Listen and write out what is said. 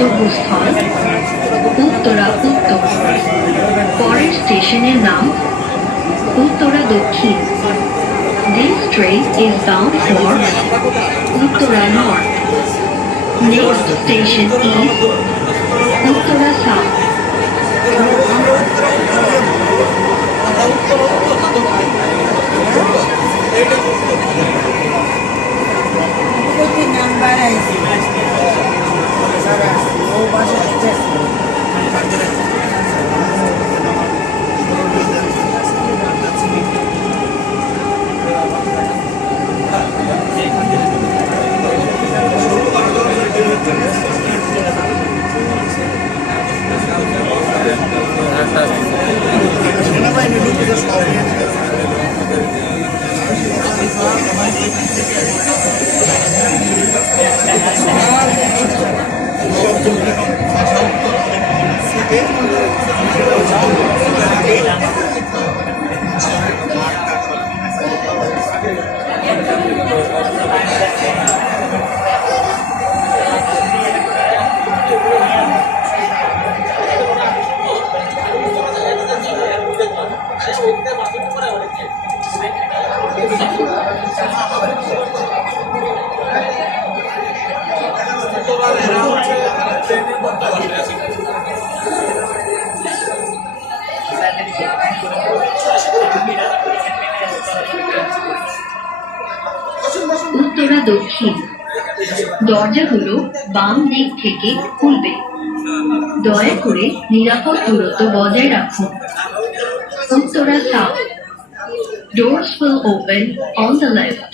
গন্তব্যস্থল উত্তরা উত্তর। পরের স্টেশনের নাম উত্তরা দক্ষিণ। This train is bound for Uttara North. Next station is Uttara South. Uttara দক্ষিণ। দরজাগুলো বাম দিক থেকে খুলবে। দয়া করে নিরাপদ দূরত্ব বজায় রাখুন। Uttara south. Doors will open on the left.